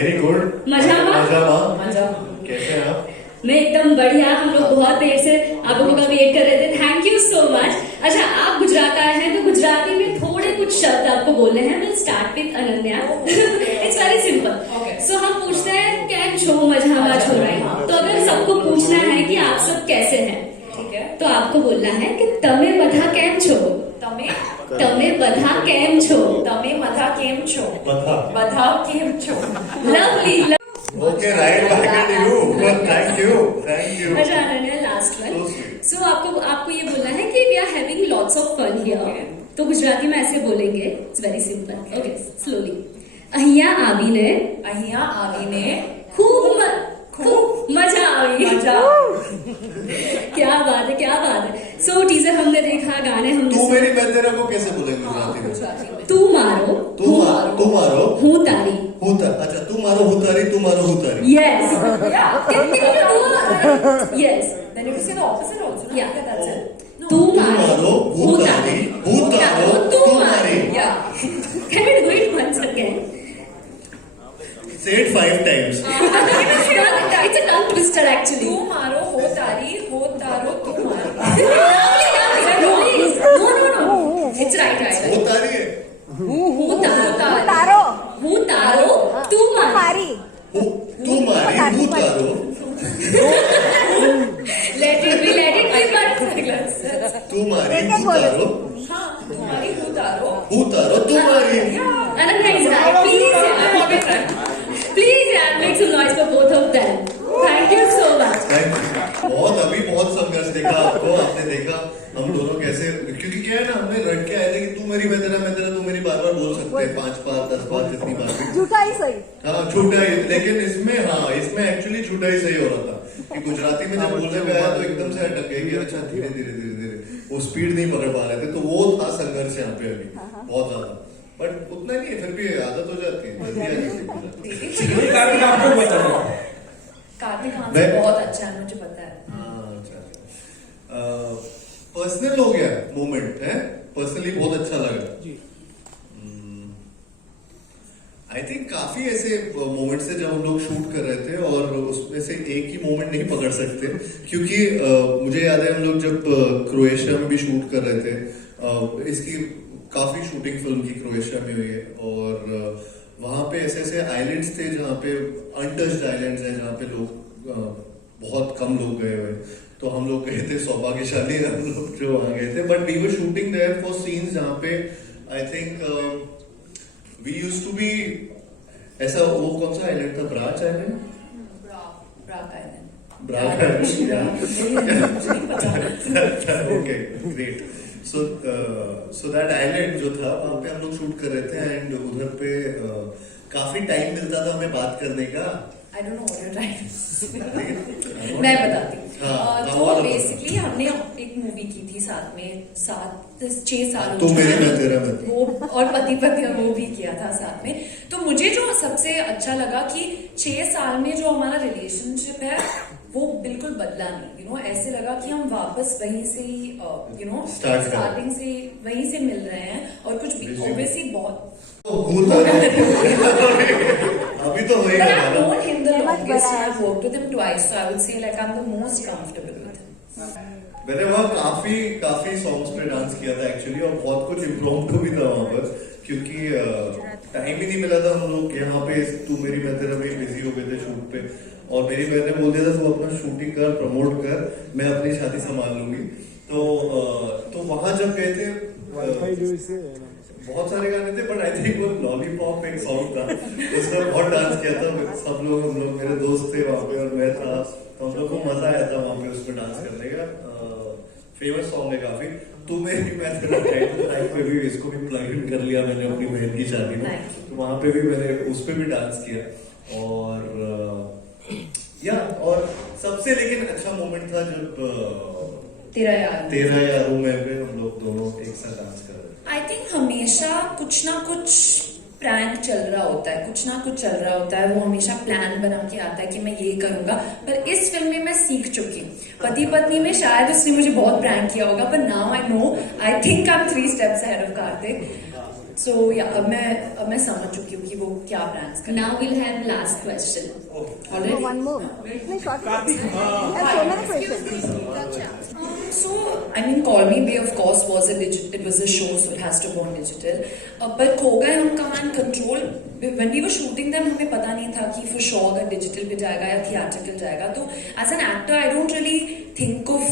Very good. मजा कैसे हैं आप? मैं एकदम बढ़िया। हम लोग बहुत देर से आप लोगों का वेट कर रहे थे। Thank you so much. अच्छा, आप गुजरात आए हैं तो गुजराती में थोड़े कुछ शब्द आपको बोलने हैं। Will start with Ananya. It's very simple. So हम पूछते हैं कैम छो, मजा छो रही। तो अगर सबको पूछना है कि आप सब कैसे हैं, ठीक है, तो आपको बोलना है कि तमे बधा कैम छो। तमे बधा कैम छो। તમે બધા કેમ છો? बधा। બધા કેમ છો? Lovely. Okay, right back at you. Thank you. अच्छा Ananya, last one. So sweet. So आपको ये बोलना है कि we are having lots of fun here. तो गुजराती में ऐसे बोलेंगे। It's very simple. Okay, slowly. અહીંયા આવીને અહીંયા આવીને खूब मजा आई। મજા क्या बात है, क्या बात है। सो टीजर हमने देखा, गाने हमने तू सुने। मेरी मैं तेरा को कैसे बोलेंगे गुजराती में? ગુજરાતી में तू मारो तू मारो हूँ तारी। अच्छा, तू मारो हुतारी, तू मारो हुतारी। Yes yes. then you can say the opposite also, no? Yeah. That's it. No. तू तू मारो मारो हुतारी, हुतारो तू तू मारे। मारे। Yeah. Can we do it once again? Say it 5 times. It's a tongue twister actually. तू मारो हो तारी, हो तारो तू मारो. No. It's right. हुतारी है। हूँ तारो तारो हूँ तारो तू मारो। मारी तू मारी हुतारो। Let it be तू मारी एक एक बोलो। हुतारो, हाँ, तुम्हारी हो तारो. हुतारो तू मारी। Ananya is right. Please यार, make some noise for both of them. Thank you so much. बहुत संघर्ष देखा आपको। आपने देखा हम दोनों कैसे, क्योंकि क्या है ना, हमने लड़ के आए थे कि तू मेरी मैं तेरा तू मेरी बार बोल सकते हैं 5 बार 10 बार जितनी बार भी। झूठा ही सही। हाँ, झूठा ही। लेकिन इसमें एक्चुअली झूठा ही सही हो रहा था कि गुजराती में जब बोलने पे आया तो एकदम से अटक गए कि अच्छा धीरे वो स्पीड नहीं पकड़ पा रहे थे। तो वो था संघर्ष यहाँ पे अभी बहुत ज्यादा, बट उतना नहीं है, फिर भी आदत हो जाती है, जल्दी आ जाती है। कार्तिक आंसर बहुत अच्छा है, मुझे पता है. पर्सनल हो गया मोमेंट है, पर्सनली बहुत अच्छा लगा। आई थिंक काफी ऐसे मोमेंट्स थे जब हम लोग शूट कर रहे थे और उसमें से एक ही मोमेंट नहीं पकड़ सकते, क्योंकि मुझे याद है हम लोग जब क्रोएशिया में भी शूट कर रहे थे। इसकी काफी शूटिंग फिल्म की क्रोएशिया में हुई है और वहां पे ऐसे आइलैंड्स थे जहाँ पे अनटच्ड आइलैंड्स हैं जहाँ पे लोग बहुत कम लोग गए हुए। तो हम लोग गए थे सौभाग्यशाली हम लोग जो वहां गए थे, but we were shooting there for scenes जहाँ पे I think we used to be ऐसा, वो कौन सा आइलैंड था? Brac island, Brac island. Okay, great. So that island जो था वहां पे हम लोग शूट कर रहे थे एंड उधर पे काफी टाइम मिलता था हमें बात करने का। I don't know what you're trying to say. मैं बताती हूँ। तो बेसिकली हमने एक मूवी की थी साथ में 6 साल तो मेरे में तेरा में वो, और पति पत्नी वो भी किया था साथ में। तो मुझे जो सबसे अच्छा लगा कि 6 साल में जो हमारा रिलेशनशिप है वो बिल्कुल बदला नहीं। ऐसे लगा कि हम वापस वहीं से ही स्टार्टिंग से वहीं से मिल रहे हैं और कुछ भी ऑब्वियसली बहुत अभी तो वही But I've known him the longest and I've worked with him twice, so I would say like I'm the most comfortable with him. मैंने वहाँ काफी सॉन्ग्स पे डांस किया था एक्चुअली, और बहुत कुछ इम्प्रोम्प्टू भी था वहाँ पर, क्योंकि टाइम ही नहीं मिला था। हम लोग यहाँ पे तू मेरी मैं तेरा में बिजी हो गए थे शूट पे, और मेरी बहन ने बोल दिया था तू अपना शूटिंग कर, प्रमोट कर, मैं अपनी शादी संभाल लूंगी। तो वहां जब गए थे बहुत सारे गाने थे, बट आई थिंक वो लॉलीपॉप एक सॉन्ग था, उसमें बहुत डांस किया था सब लोग। हम लोग मेरे दोस्त थे वहाँ पे और मैं था, तो हम लोग को मजा आया था वहाँ पे उसमें डांस करने का। फेमस सॉन्ग है काफी। तू मेरी मैं तेरा टाइम पे भी इसको भी प्लग इन कर लिया मैंने अपनी बहन की शादी में, तो वहाँ पे भी मैंने उस पे भी डांस किया। और सबसे लेकिन अच्छा मोमेंट था जब तेरा यारों में हम लोग दोनों एक साथ डांस कर रहे थे। आई थिंक हमेशा कुछ ना कुछ प्रैंक चल रहा होता है, वो हमेशा प्लान बना के आता है कि मैं ये करूंगा। पर इस फिल्म में मैं सीख चुकी हूँ। पति पत्नी में शायद उसने मुझे बहुत प्रैंक किया होगा, पर now I know, I think I am 3 steps ahead of Kartik. So yeah, अब मैं समझ चुकी हूँ कि वो क्या plans कर. Now we'll have last question. Already? One more. No, short. That's so many questions. So, I mean, Call Me Babe, of course, it was a show, so it has to go on digital. But खो गए हम Command Control. When we were shooting them, हमें पता नहीं था कि for sure अगर digital पे जाएगा या theatrical जाएगा. तो as an actor, I don't really think of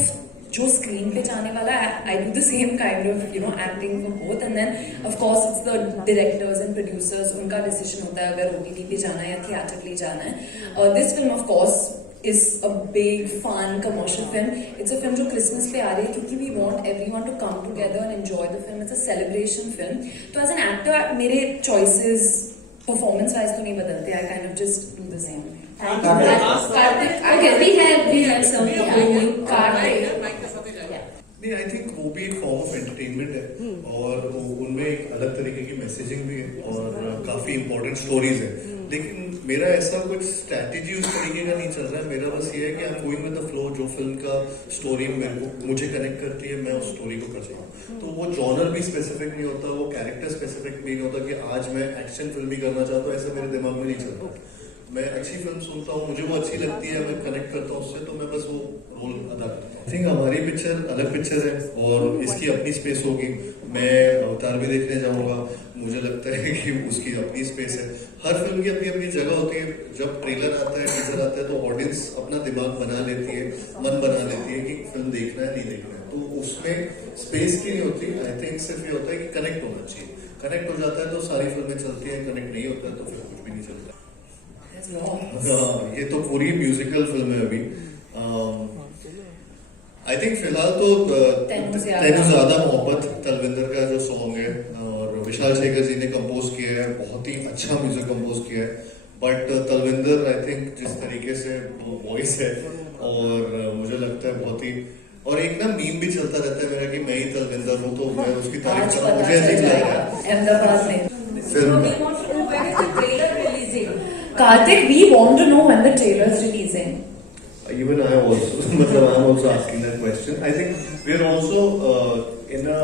जो स्क्रीन पे जाने वाला है. I do the same kind of acting for both, and then of course it's the directors and producers, उनका decision होता है अगर OTT पे जाना है या theatrically जाना है. This film of course is a big fun commercial film. It's a film जो Christmas पे आ रही है क्योंकि we want everyone to come together and enjoy the film. It's a celebration film. तो as an actor मेरे choices performance wise तो नहीं बदलते. I kind of just do the same. Kartik. Okay, we have some for you. Kartik. नहीं, I think वो भी एक form of entertainment है और उनमें एक अलग तरीके की मैसेजिंग भी है और काफी इंपॉर्टेंट स्टोरीज है. लेकिन मेरा ऐसा कुछ स्ट्रैटेजी उस तरीके का नहीं चल रहा है. मेरा बस ये है कि I am going with the flow. जो फिल्म का स्टोरी मुझे कनेक्ट करती है, मैं उस स्टोरी को कर सकता हूँ. तो वो जॉनर भी स्पेसिफिक नहीं होता, वो कैरेक्टर स्पेसिफिक भी नहीं होता कि आज मैं एक्शन फिल्म भी करना चाहता हूँ. ऐसा मेरे दिमाग में नहीं चलता. मैं अच्छी फिल्म सुनता हूँ, मुझे वो अच्छी लगती है, मैं कनेक्ट करता हूँ उससे, तो मैं बस वो रोल अदा करता हूँ. आई थिंक हमारी पिक्चर अलग पिक्चर है और इसकी अपनी स्पेस होगी. मैं अवतार भी देखने जाऊंगा, मुझे लगता है कि उसकी अपनी स्पेस है. हर फिल्म की अपनी अपनी जगह होती है. जब ट्रेलर आता है, टीजर आता है, तो ऑडियंस अपना दिमाग बना लेती है, मन बना लेती है कि फिल्म देखना है नहीं देखना है. तो उसमें स्पेस की नहीं होती. आई थिंक सिर्फ ये होता है कि कनेक्ट होना चाहिए. कनेक्ट हो जाता है तो सारी फिल्में चलती हैं, कनेक्ट नहीं होता है तो फिर कुछ भी नहीं चलता. ये तो पूरी म्यूजिकल फिल्म है अभी. आई थिंक फिलहाल तो तेनू ज्यादा मोहब्बत तलविंदर का जो सॉन्ग है और विशाल शेखर जी ने कंपोज किया है. बहुत ही अच्छा म्यूजिक कंपोज किया है. बट तलविंदर आई थिंक जिस तरीके से वो वॉइस है और मुझे लगता है बहुत ही. और एक ना मीम भी चलता रहता है मेरा कि मैं ही तलविंदर हूँ, तो मैं उसकी तारीफ करना मुझे अजीब लग रहा है. अहमदाबाद में film Kartik, we want to know when the trailer is releasing. Even I also, I'm also asking that question. I think we are also in a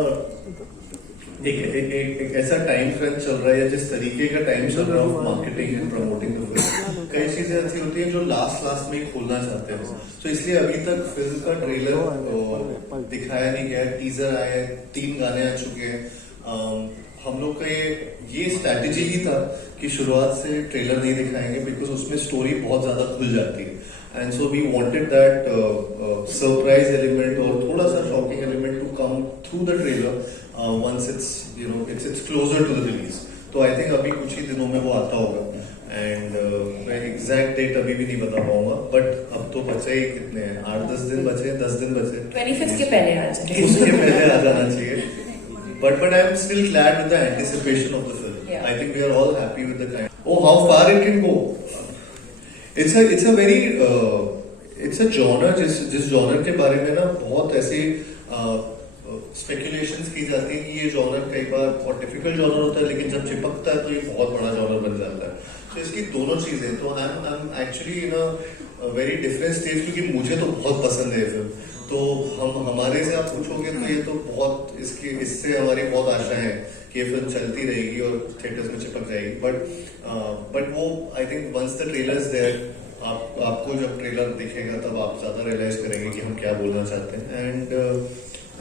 एक ऐसा टाइम फ्रेम चल रहा है या जिस तरीके का टाइम चल रहा है marketing and promoting the film. कई चीजें ऐसी होती हैं जो लास्ट में ही खोलना चाहते हैं. तो इसलिए अभी तक फिल्म का ट्रेलर दिखाया नहीं गया. टीजर आए, 3 गाने आ चुके हैं. हम लोग का ये स्ट्रैटेजी ही था कि शुरुआत से ट्रेलर नहीं दिखाएंगे बिकॉज उसमें स्टोरी बहुत ज्यादा खुल जाती है. And so we wanted that surprise element और थोड़ा सा shocking element to come through the trailer once it's closer to the release. तो आई थिंक अभी कुछ ही दिनों में वो आता होगा. एंड मैं एग्जैक्ट डेट अभी भी नहीं बता पाऊंगा. बट अब तो बचे ही कितने हैं, 8-10 दिन बचे, 10 दिन बचे. 25th के पहले आ जाए. उसके पहले आ जाना चाहिए. But I'm still glad with the anticipation of the film. Yeah. I think we are all happy with the kind. Oh, how far it can go! It's a very it's a genre जिस genre के बारे में ना बहुत ऐसे speculations की जाती है कि ये genre कई बार बहुत difficult genre होता है, लेकिन जब चिपकता है तो ये बहुत बड़ा genre बन जाता है. तो इसकी दोनों चीजें. तो I'm actually in a very different stage क्योंकि मुझे तो बहुत पसंद है ये फिल्म. तो हमारे से आप पूछोगे तो ये तो बहुत इससे हमारी बहुत आशा है कि ये फिल्म चलती रहेगी और थिएटर्स में चिपक जाएगी. बट वो I think once the trailer is there, आपको जब ट्रेलर दिखेगा तब आप ज्यादा रियलाइज करेंगे कि हम क्या बोलना चाहते हैं. And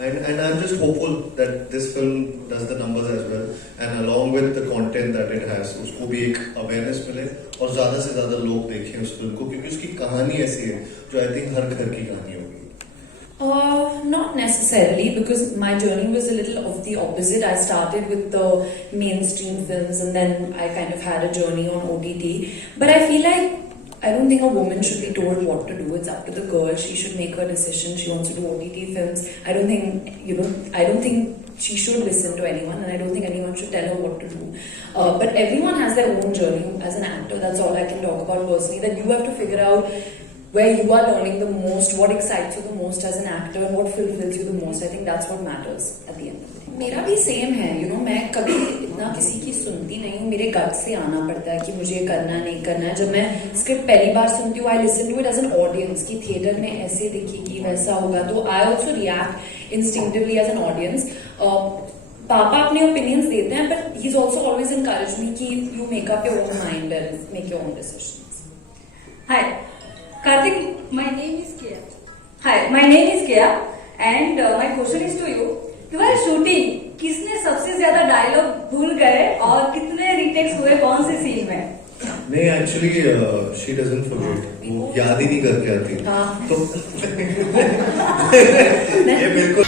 I am just hopeful that this film does the numbers as well and along with the content that it has, उसको भी एक अवेयरनेस मिले और ज्यादा से ज्यादा लोग देखें उस फिल्म को, क्योंकि उसकी कहानी ऐसी है जो आई थिंक हर घर की कहानी होगी. Not necessarily, because my journey was a little of the opposite. I started with the mainstream films and then I kind of had a journey on OTT. But I feel like I don't think a woman should be told what to do. It's up to the girl. She should make her decision. She wants to do OTT films. I don't think she should listen to anyone, and I don't think anyone should tell her what to do. But everyone has their own journey. As an actor, that's all I can talk about personally. That you have to figure out where you are learning the most, what excites you the most as an actor, and what fulfills you the most. I think that's what matters at the end of the day. मेरा भी same है, मैं कभी इतना किसी की सुनती नहीं हूँ. मेरे गट से आना पड़ता है कि मुझे करना नहीं करना है. जब मैं स्क्रिप्ट पहली बार सुनती हूँ, I listen to it as an audience कि थिएटर में ऐसे दिखेगी, वैसा होगा. तो I also react instinctively as an audience. पापा अपने ओपिनियंस देते हैं, but he is also always encourage me कि you make up your own mind and make your own decisions. Hi, Karthik. My name is Kia. Hi, my name is Kia, and my question is to you. तुम्हारी shooting किसने सबसे ज्यादा dialogue भूल गए और कितने retakes हुए कौन से सीन में? नहीं एक्चुअली शी डजंट फॉरगेट, वो याद ही नहीं करके आती. हाँ. तो ये बिल्कुल